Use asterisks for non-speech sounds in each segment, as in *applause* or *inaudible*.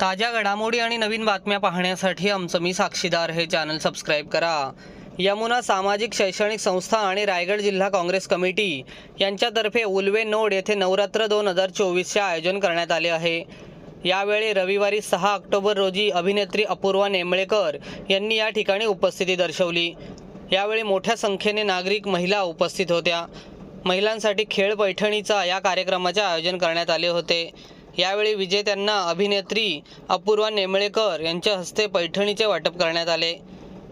ताज्या घडामोडी आणि नवीन बातम्या पाहण्यासाठी आमचं मी साक्षीदार हे चॅनल सबस्क्राईब करा. यमुना सामाजिक शैक्षणिक संस्था आणि रायगड जिल्हा काँग्रेस कमिटी यांच्यातर्फे उलवे नोड येथे नवरात्र दोन हजार चोवीसचे आयोजन करण्यात आले आहे. यावेळी रविवारी सहा ऑक्टोबर रोजी अभिनेत्री अपूर्वा नेमळेकर यांनी या ठिकाणी उपस्थिती दर्शवली. यावेळी मोठ्या संख्येने नागरिक महिला उपस्थित होत्या. महिलांसाठी खेळ पैठणीचा या कार्यक्रमाचे आयोजन करण्यात आले होते. यावेळी विजेत्यांना अभिनेत्री अपूर्वा नेमळेकर यांच्या हस्ते पैठणीचे वाटप करण्यात आले.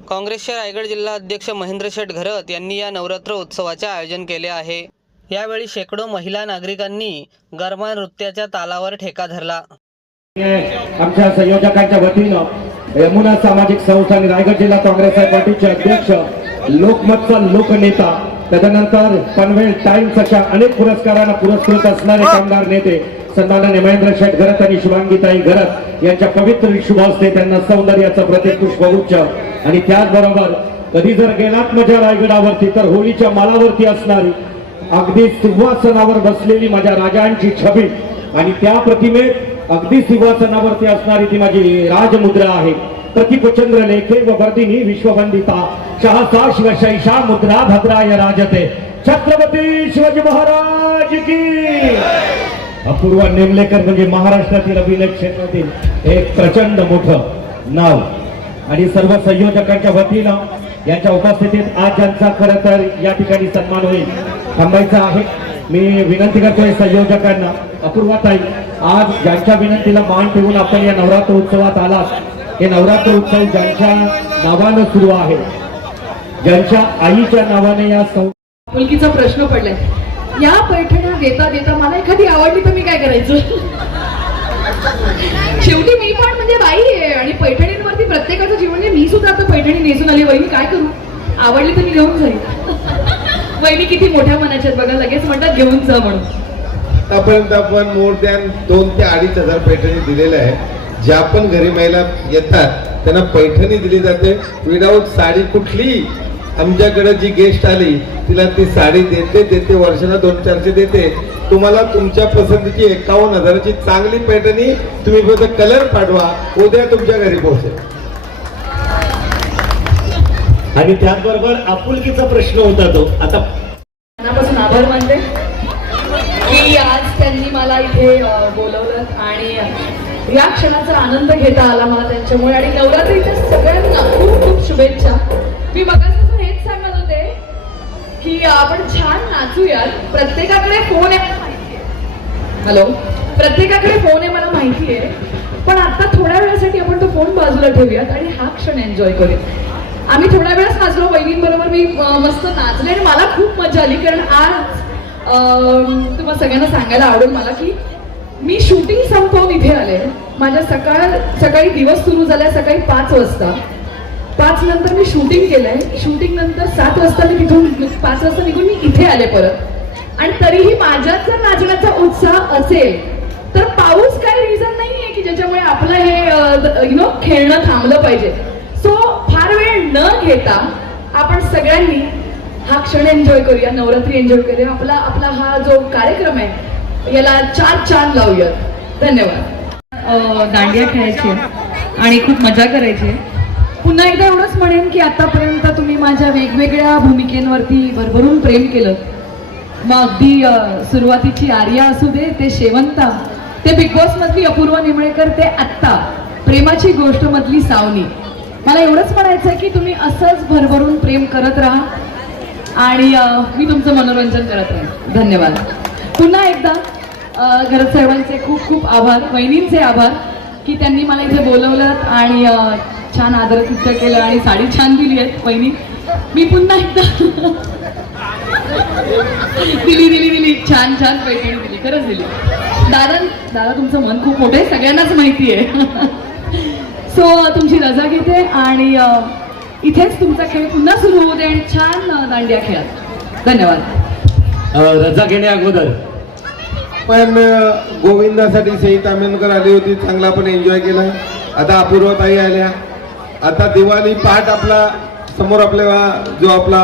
काँग्रेसचे रायगड जिल्हा अध्यक्ष महेंद्र शेठ घरत यांनी या नवरात्र उत्सवाचे आयोजन केले आहे. यावेळी शेकडो महिला नागरिकांनी गरमा नृत्याच्या तालावर ठेका धरला. आमच्या संयोजकांच्या वतीनं यमुना सामाजिक संस्था आणि रायगड जिल्हा काँग्रेस पार्टीचे अध्यक्ष लोकमतचा लोकनेता त्याच्यानंतर पनवेल टाइम्स अशा अनेक पुरस्कारांना पुरस्कृत असणारे कामगार नेते सन्माननीय महेंद्र शेठ आणि शुभांगीताई घरत यांच्या पवित्र शुभ असते त्यांना सौंदर्याचं प्रत्येक पुष्पगुच्छ. आणि त्याचबरोबर कधी जर गेलात माझ्या रायगडावरती तर होळीच्या मालावरती असणारी अगदी सिंहासनावर बसलेली माझ्या राजांची छबी. आणि त्या प्रतिमेत अगदी सिंहासनावरती असणारी ती माझी राजमुद्रा आहे. प्रतिपचंद्र लेखे व वर्दिनी विश्ववंदिता. शहासा शिवशैषा मुद्रा भद्राय राजते. छत्रपती शिवाजी महाराज की! अपूर्वा नेमलेकर म्हणजे महाराष्ट्रातील अभिनय क्षेत्रातील एक प्रचंड मोठं नाव. आणि सर्व संयोजकांच्या वतीनं यांच्या उपस्थितीत आज ज्यांचा खरं तर या ठिकाणी सन्मान होईल. थांबायचा आहे. मी विनंती करतोय संयोजकांना अपूर्वाताई आज ज्यांच्या विनंतीला मान ठेवून आपण या नवरात्र उत्सवात आलात हे नवरात्र उत्सव ज्यांच्या नावानं सुरू आहे ज्यांच्या आईच्या नावाने या सौ मुलगीचा प्रश्न पडलाय. या पैठण्या देता देता मला एखादी आवडली तर मी काय करायचं? शेवटी मी पण म्हणजे बाई आहे आणि पैठणींवरती प्रत्येकाचं जीवन आहे. मी सुद्धा आता पैठणी नेसून आली. वहिनी काय करू? आवडली तर मी घेऊन जाईल. वहिनी किती मोठ्या मनाच्या बघा. लगेच म्हणतात घेऊन जा म्हणून. आतापर्यंत आपण मोर दॅन दोन ते अडीच हजार पैठणी दिलेल्या आहे ज्या पण घरी महिला येतात त्यांना पैठणी दिली जाते. विदाऊट साडी कुठली? आमच्याकडे जी गेस्ट आली तिला ती साडी देते देते वर्षाला दोन चारशे देते. तुम्हाला तुमच्या पसंतीची एकावन्न हजाराची चांगली पैठणी तुम्ही फक्त कलर पाठवा उद्या तुमच्या घरी पोहोचेल. आणि त्याचबरोबर आपुलकीचा प्रश्न होता तो. आता मनापासून आभार मानते की आज त्यांनी मला इथे बोलवलं आणि या क्षणाचा आनंद घेता आला मला त्यांच्यामुळे. आणि नवरात्रीच्या सगळ्यांना खूप खूप शुभेच्छा. मी होते की आपण छान नाचूयात. प्रत्येकाकडे फोन आहे. हॅलो प्रत्येकाकडे फोन आहे मला माहिती आहे. पण आता थोड्या वेळासाठी आपण तो फोन बाजूला ठेवूयात आणि हा क्षण एन्जॉय करूया आम्ही थोड्या वेळाच नाचलो बहिणींबरोबर मी मस्त नाचले आणि मला खूप मजा आली कारण आज तुम्हाला सगळ्यांना सांगायला आवडेल मला की मी शूटिंग संपवून इथे आले. माझ्या सकाळ सकाळी दिवस सुरू झाला सकाळी पाच वाजता. पाच नंतर मी शूटिंग केलंय. शूटिंग नंतर सात वाजता मी तिथून पाच वाजता निघून मी इथे आले परत. आणि तरीही माझ्यात जर नाचण्याचा उत्साह असेल तर पाऊस काही रिझन नाहीये की ज्याच्यामुळे आपलं हे यु नो खेळणं थांबलं पाहिजे. सो फार वेळ न घेता आपण सगळ्यांनी हा क्षण एन्जॉय करूया नवरात्री एन्जॉय करूया. आपला आपला हा जो कार्यक्रम आहे याला चार चांद लावूयात. धन्यवाद. दांडिया खेळायची आणि खूप मजा करायची पुन्हा एकदा एवढंच म्हणेन की आतापर्यंत तुम्ही माझ्या वेगवेगळ्या भूमिकेंवरती भरभरून प्रेम केलं. मग अगदी सुरुवातीची आर्या असू दे ते शेवंता ते बिग बॉस मधली अपूर्व निमळेकर ते आत्ता प्रेमाची गोष्ट मधली सावनी. मला एवढंच म्हणायचं आहे की तुम्ही असंच भरभरून प्रेम करत राहा आणि मी तुमचं मनोरंजन करत राहीन. धन्यवाद. पुन्हा एकदा घरत साहेबांचे खूप खूप आभार वहिनींचे आभार की त्यांनी मला इथे बोलवलं आणि छान आदरातिथ्य केलं आणि साडी छान दिली आहे वहिनी. मी पुन्हा एकदा दिली दिली दिली. छान छान पैठणी दिली. खरंच दिली. दादा दादा तुमचं मन खूप मोठं आहे. सगळ्यांनाच माहिती आहे. *laughs* सो तुमची रजा घेते आणि इथेच तुमचा खेळ पुन्हा सुरू होऊ दे आणि छान दांडिया खेळा. धन्यवाद. रजा घेण्या अगोदर. पण गोविंदासाठी सई तामिनकर आली होती. चांगला आपण एन्जॉय केला. आता अपूर्वताई आल्या. आता दिवाळी पहाट आपला समोर आपल्या जो आपला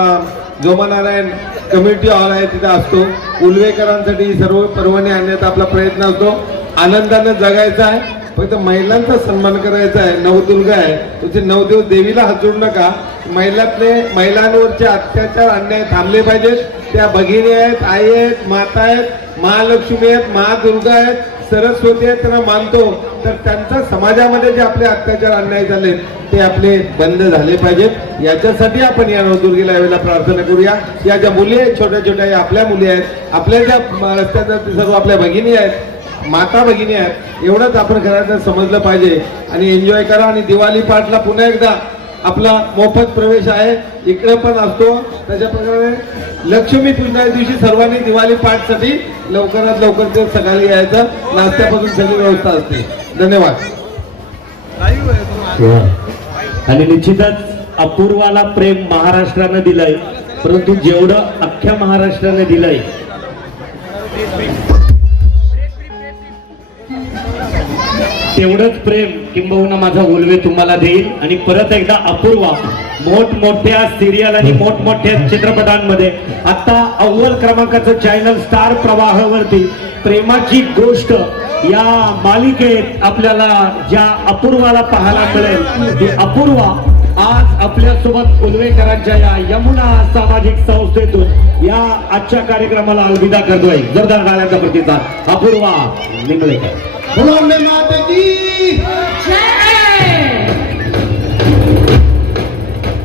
जोमानारायण कम्युनिटी हॉल आहे तिथे असतो. उलवेकरांसाठी सर्व परवाने आणण्याचा आपला प्रयत्न असतो. आनंदानं जगायचा आहे. फक्त महिलांचा सन्मान करायचा आहे. नवदुर्गा आहे. तुझे नवदेव देवीला हात जोडू नका. महिलातले महिलांवरचे अत्याचार अन्याय थांबले पाहिजेत. त्या भगिनी आहेत आई आहेत माता आहेत महालक्ष्मी आहेत महादुर्गा आहेत. सरस्वती आहेत त्यांना मानतो. तर त्यांचा समाजामध्ये जे आपले अत्याचार अन्याय झाले ते आपले बंद झाले पाहिजेत. याच्यासाठी आपण या नवदुर्गेला यावेळेला प्रार्थना करूया. या ज्या मुली आहेत छोट्या छोट्या या आपल्या मुली आहेत आपल्या ज्या रस्त्याच्या सर्व आपल्या भगिनी आहेत माता भगिनी आहेत एवढंच आपण घरात समजलं पाहिजे. आणि एन्जॉय करा आणि दिवाळी पाठला पुन्हा एकदा. आपला मोफत प्रवेश आहे. इकडे पण असतो. त्याच्याप्रमाणे लक्ष्मी पूजना दिवशी सर्वांनी दिवाळी पाठसाठी लवकरात लवकर ते सकाळी यायचं. नाश्त्यापासून सगळी व्यवस्था असते. धन्यवाद. आणि निश्चितच अपूर्वाला प्रेम महाराष्ट्रानं दिलंय. परंतु जेवढं अख्ख्या महाराष्ट्राने दिलंय तेवढंच प्रेम किंबहुना माझा उलवे तुम्हाला देईल. आणि परत एकदा अपूर्वा मोठमोठ्या सिरियल आणि मोठमोठ्या चित्रपटांमध्ये. आता अव्वल क्रमांकाचं चॅनल स्टार प्रवाहावरती प्रेमाची गोष्ट या मालिकेत आपल्याला ज्या अपूर्वाला पाहायला मिळेल ती अपूर्वा आज आपल्यासोबत उलवेकरांच्या या यमुना सामाजिक संस्थेतून या आजच्या कार्यक्रमाला अलविदा करतोय. जोरदार गाण्याचा प्रतिसाद. अपूर्वा निंगळेकर.